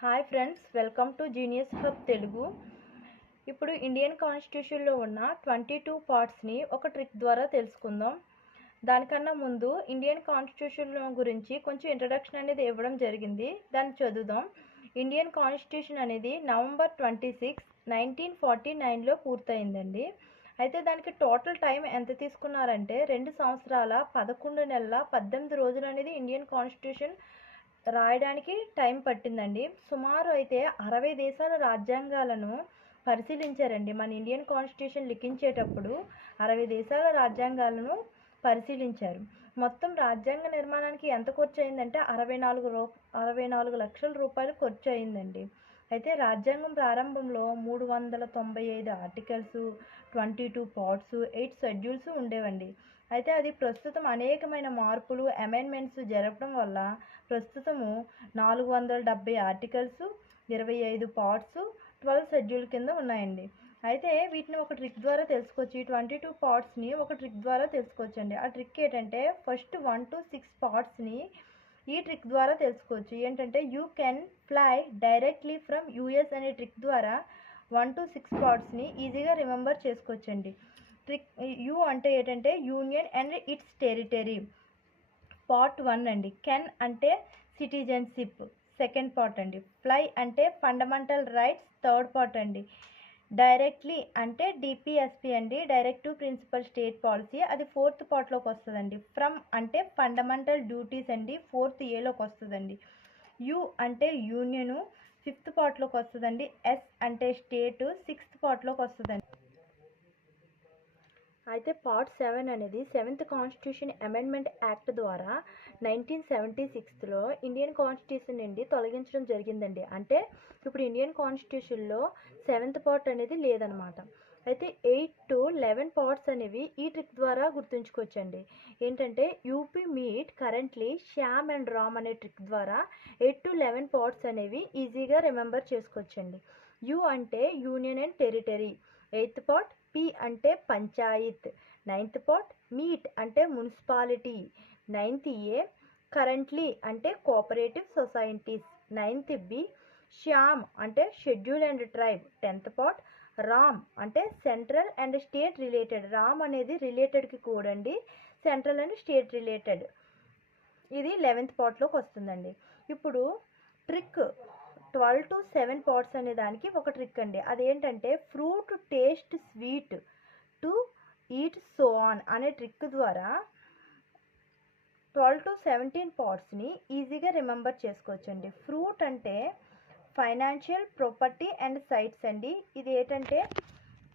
Hi friends, welcome to genius hub Telugu. ఇప్పుడు Indian కాన్స్టిట్యూషన్లో ఉన్న 22 పార్ట్స్ని ఒక ట్రిక్ ద్వారా తెలుసుకుందాం. దానికన్నా ముందు ఇండియన్ కాన్స్టిట్యూషన్ గురించి కొంచెం ఇంట్రడక్షన్ అనేది ఇవ్వడం జరిగింది. దాన్ని చదువుదాం. ఇండియన్ కాన్స్టిట్యూషన్ అనేది November 26, 1949లో పూర్తయిందండి. అయితే దానికి టోటల్ టైం ఎంత తీసుకున్నారంటే 2 సంవత్సరాల 11 నెలల 18 రోజులు అనేది ఇండియన్ కాన్స్టిట్యూషన్ రాయడానికి టైం పట్టిందండి. సుమారు అయితే 60 దేశాల రాజ్యాంగాలను పరిశీలించారండి. మన ఇండియన్ కాన్స్టిట్యూషన్ లిఖించేటప్పుడు 60 దేశాల రాజ్యాంగాలను పరిశీలించారు. మొత్తం రాజ్యాంగ నిర్మాణానికి ఎంత ఖర్చు అయిందంటే 64 లక్షల రూపాయలు ఖర్చు అయిందండి. అయితే రాజ్యాంగం ప్రారంభంలో 395 ఆర్టికల్స్, 22 పార్ట్స్, 8 షెడ్యూల్స్ ఉండేవండి. అయితే అది ప్రస్తుతం అనేకమైన మార్పులు, అమెండ్మెంట్స్ జరపడం వల్ల ప్రస్తుతము 470 ఆర్టికల్స్, 25 పార్ట్స్, 12 షెడ్యూల్ కింద ఉన్నాయండి. అయితే వీటిని ఒక ట్రిక్ ద్వారా తెలుసుకోవచ్చు. ఈ 22 పార్ట్స్ని ఒక ట్రిక్ ద్వారా తెలుసుకోవచ్చండి. ఆ ట్రిక్ ఏంటంటే ఫస్ట్ 1 to 6 పార్ట్స్ని ఈ ట్రిక్ ద్వారా తెలుసుకోవచ్చు. ఏంటంటే you can fly directly from US అనే ట్రిక్ ద్వారా 1 to 6 పార్ట్స్ని ఈజీగా రిమెంబర్ చేసుకోవచ్చండి. ట్రిక్ యూ అంటే ఏంటంటే union and its territory. Part 1 అండి. కెన్ అంటే సిటిజన్షిప్, సెకండ్ పార్ట్ అండి. ఫ్లై అంటే ఫండమెంటల్ రైట్స్, థర్డ్ పార్ట్ అండి. డైరెక్ట్లీ అంటే డిపిఎస్పి అండి, డైరెక్టివ్ ప్రిన్సిపల్ స్టేట్ పాలసీ, అది ఫోర్త్ పార్ట్లోకి వస్తుందండి. ఫ్రమ్ అంటే ఫండమెంటల్ డ్యూటీస్ అండి, ఫోర్త్ ఏలోకి వస్తుందండి. యు అంటే యూనియను, ఫిఫ్త్ పార్ట్లోకి వస్తుందండి. ఎస్ అంటే స్టేటు, సిక్స్త్ పార్ట్లోకి వస్తుందండి. అయితే పార్ట్ 7 అనేది 7th కాన్స్టిట్యూషన్ అమెండ్మెంట్ యాక్ట్ ద్వారా 1976లో ఇండియన్ కాన్స్టిట్యూషన్ నుండి తొలగించడం జరిగిందండి. అంటే ఇప్పుడు ఇండియన్ కాన్స్టిట్యూషన్లో 7th పార్ట్ అనేది లేదనమాట. అయితే 8 to 11 పార్ట్స్ అనేవి ఈ ట్రిక్ ద్వారా గుర్తుంచుకోవచ్చండి. ఏంటంటే UP meet currently Shyam and Ram అనే ట్రిక్ ద్వారా 8 to 11 పార్ట్స్ అనేవి ఈజీగా రిమెంబర్ చేసుకోవచ్చండి. యూ అంటే union and territory, 8th part. P అంటే పంచాయత్, 9th పార్ట్. మీట్ అంటే మున్సిపాలిటీ, 9th ఏ. కరెంట్లీ అంటే cooperative societies, 9th B. Shyam అంటే schedule and tribe, 10th part. Ram అంటే central and state related, Ram అనేది రిలేటెడ్కి కూడండి, సెంట్రల్ అండ్ స్టేట్ రిలేటెడ్, ఇది 11th పార్ట్లోకి వస్తుందండి. ఇప్పుడు ట్రిక్ 12 to 7 పార్ట్స్ అనే దానికి ఒక ట్రిక్ అండి. అదేంటంటే fruit taste sweet to eat so on అనే ట్రిక్ ద్వారా 12 to 17 పార్ట్స్ని ఈజీగా రిమెంబర్ చేసుకోవచ్చండి. ఫ్రూట్ అంటే ఫైనాన్షియల్, ప్రాపర్టీ అండ్ సైట్స్ అండి, ఇది ఏంటంటే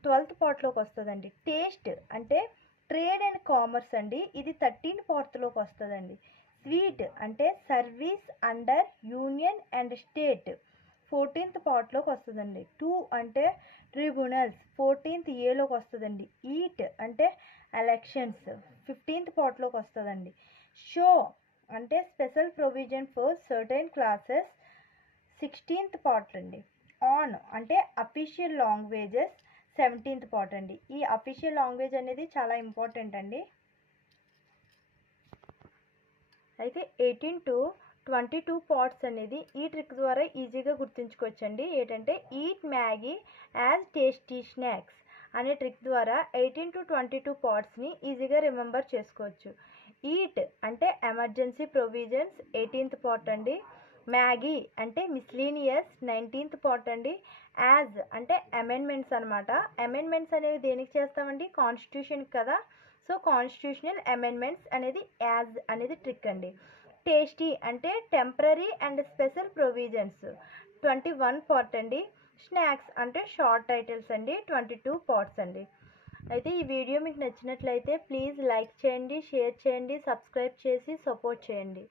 12th పార్ట్లోకి వస్తుందండి. టేస్ట్ అంటే ట్రేడ్ అండ్ కామర్స్ అండి, ఇది 13th పార్ట్లోకి వస్తుందండి. స్వీట్ అంటే service under union and state, 14th పార్ట్లోకి వస్తుందండి. 2 అంటే ట్రిబ్యునల్స్, 14th ఏలోకి వస్తుందండి. ఈట్ అంటే ఎలక్షన్స్, 15th పార్ట్లోకి వస్తుందండి. షో అంటే special provision for certain classes, 16th part అండి. ఆన్ అంటే అఫీషియల్ లాంగ్వేజెస్, 17th పార్ట్ అండి. ఈ అఫీషియల్ లాంగ్వేజ్ అనేది చాలా ఇంపార్టెంట్ అండి. అయితే 18 to 22 పార్ట్స్ అనేది ఈ ట్రిక్ ద్వారా ఈజీగా గుర్తుంచుకోవచ్చండి. ఏంటంటే eat Maggi as tasty snacks అనే ట్రిక్ ద్వారా 18 to 22 పార్ట్స్ని ఈజీగా రిమెంబర్ చేసుకోవచ్చు. ఈట్ అంటే ఎమర్జెన్సీ ప్రొవిజన్స్, 18th పార్ట్ అండి. మ్యాగీ అంటే మిస్లీనియస్, 19th పార్ట్ అండి. యాజ్ అంటే అమెండ్మెంట్స్ అనమాట. అమెండ్మెంట్స్ అనేవి దేనికి చేస్తామండి? కాన్స్టిట్యూషన్కి కదా. సో కాన్స్టిట్యూషనల్ అమెండ్మెంట్స్ అనేది యాజ్ అనేది ట్రిక్ అండి. టేస్టీ అంటే temporary and special provisions, 21 part అండి. స్నాక్స్ అంటే షార్ట్ టైటిల్స్ అండి, 22 పార్ట్స్ అండి. అయితే ఈ వీడియో మీకు నచ్చినట్లయితే ప్లీజ్ లైక్ చేయండి, షేర్ చేయండి, సబ్స్క్రైబ్ చేసి సపోర్ట్ చేయండి.